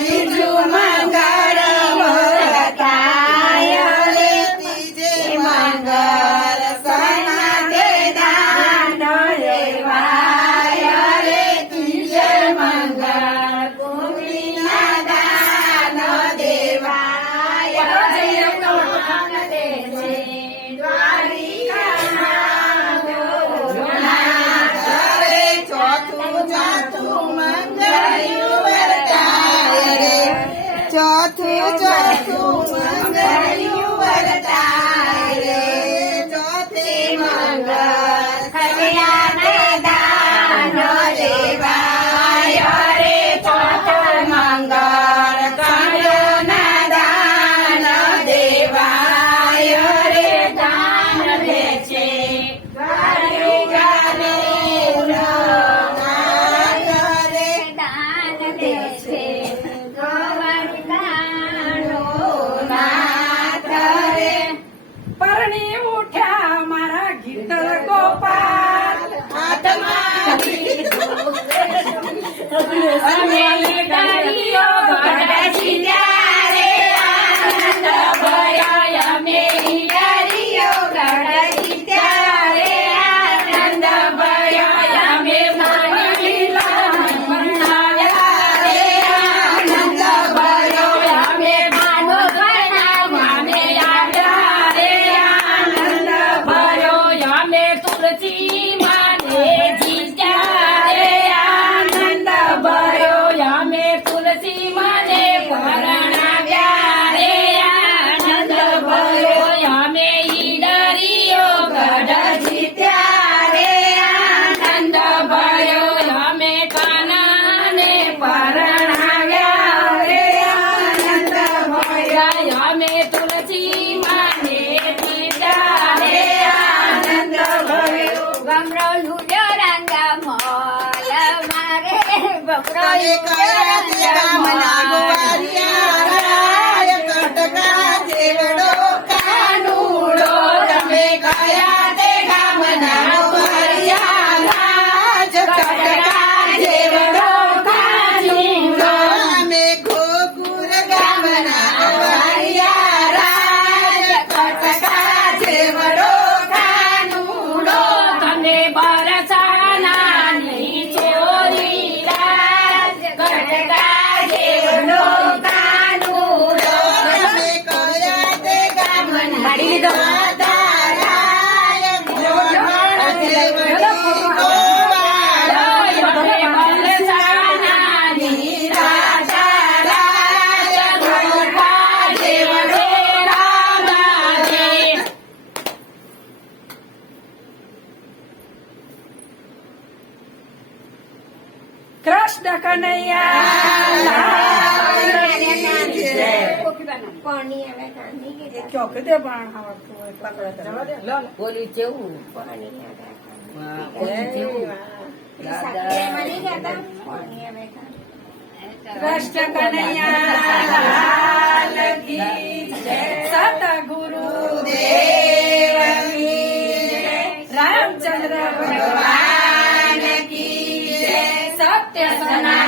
ત્રીજું મંગળ મૂર્તાય રે ત્રીજે મંગળ સનાતે દાન દેવાય રે ત્રીજે મંગળ ભૂમિના દાન દેવાય રે દાન દે છે દ્વારિકામાં ગોનાથ રે ચોથું મંગળ્યું વર્તાય રે ચોથું મંગળ્યું વર્તાય રે ચોથે મંગળ ખડિયાને દાન દેવાય રે ચોથું મંગળ ખડિયાના દાન દેવાય રે દાન દે છે દ્વારિકાને નાથ રે દાન દે છે દ્વારિકાનો નાથ રે પરણી ઉઠ્યા મારા ગીતલ ગોપાલ હાથમાં અને ડાળીઓ ગઢી ત્યારે આનંદ ભયો અમે ડાળીઓ ગઢી ત્યારે આનંદ ભયો અમે માની મનાવ્યા રે આનંદ ભયો અમે માનો અમે આવ્યા રે આનંદ ભયો અમે તુલસી માને જીત્યા રે આનંદ ભયો અમે તુલસી માને પરણાવ્યા રે આનંદ ભયો અમે ઈડરીઓ ગઢ જીત્યા રે આનંદ ભયો અમે કાનાને પરણાવ્યા રે આનંદ ભયો અમે તુલસી માને જીત્યા રે આનંદ ભયો ગમરો લુડ્યો રંગા મોલ મારે બકરો કટકા જેવડો કાનુડો તમે કયા તે ગામના વરિયાળા કટકા જેવડો કાનુડો અમે ગોકુળ ગામના વરિયાળા કટકા જેવડો કાનુડો તમે બરસાનાની ચોરી રાજ કટકા જેવડો કાનુડો તમે કયા તે ગામના મારી લીધો કૃષ્ણ કનૈયા ચોક દે પણ બોલી જેવું કૃષ્ણ કનૈયા સતગુરુ રામચંદ્ર ભગવાન કી સત્ય સના